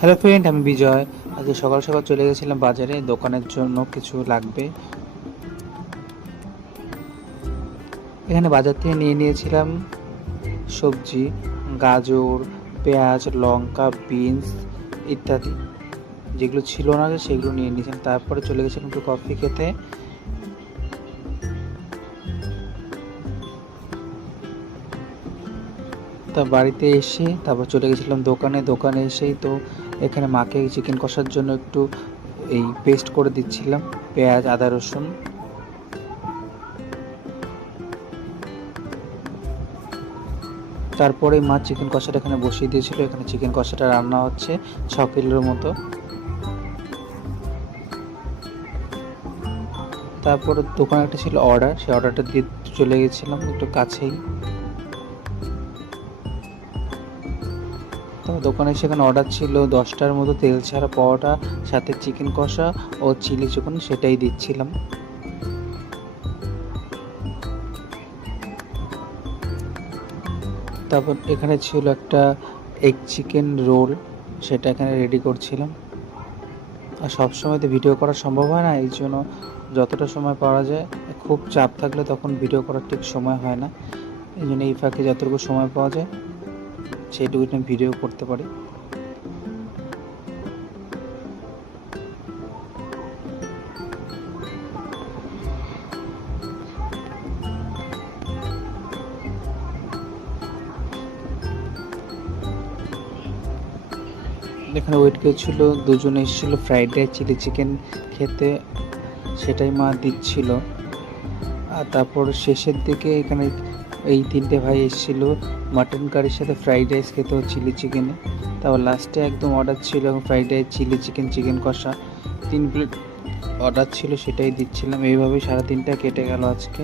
Hello friend, আমি বিজয়। আজকে সকাল সকাল চলে গেছিলাম বাজারে দোকানের জন্য কিছু লাগবে। এখানে বাজার থেকে নিয়ে নিয়েছিলাম সবজি, গাজর, পেঁয়াজ, লঙ্কা, বিনস ইত্যাদি। যেগুলো ছিল না সেগুলো নিয়ে নিয়েছিলাম। তারপরে চলে গেছিলাম একটু কফি খেতে। তা বাড়িতে এসে তারপর চলে গেছিলাম দোকানে এসেই তো এখানে মাকে চিকেন কষার জন্য একটু এই পেস্ট করে দিচ্ছিলাম, পেঁয়াজ, আদা, রসুন। তারপরে মা চিকেন কষাটা এখানে বসিয়ে দিয়েছিল। এখানে চিকেন কষাটা রান্না হচ্ছে 6 কিলোর মতো। তারপরে দোকানে একটা ছিল অর্ডার, সেই অর্ডারটা দিয়ে চলে গেছিলাম একটু কাছেই। তো দোকানে সেখানে অর্ডার ছিল 10টার মতো তেল ছাড়া পরোটা, সাথে চিকেন কষা ও চিলি চিকেন, সেটাই দিচ্ছিলাম। তারপর এখানে ছিল একটা এগ চিকেন রোল, সেটা এখানে রেডি করছিলাম। আর সবসময় তো ভিডিও করা সম্ভব হয় না, এই জন্য যতটা সময় পাওয়া যায়, খুব চাপ থাকলে তখন ভিডিও করার ঠিক সময় হয় না। এই জন্য এই ফাঁকে যতটুকু সময় পাওয়া যায় সেইটুকু আমি ভিডিও করতে পারি। এখানে ওয়েট করছিল, দুজনে এসেছিল ফ্রাইড রাইস, চিলি চিকেন খেতে, সেটাই মা দিচ্ছিল। আর তারপর শেষের দিকে এখানে এই 3টে ভাই এসেছিল মাটন কারির সাথে ফ্রাইড রাইস খেতে ও চিলি চিকেনে। তারপর লাস্টে একদম অর্ডার ছিল fried rice, chilli chicken, chicken কষা, 3 প্লেট অর্ডার ছিল, সেটাই দিচ্ছিলাম। এইভাবেই সারা দিনটা কেটে গেল আজকে।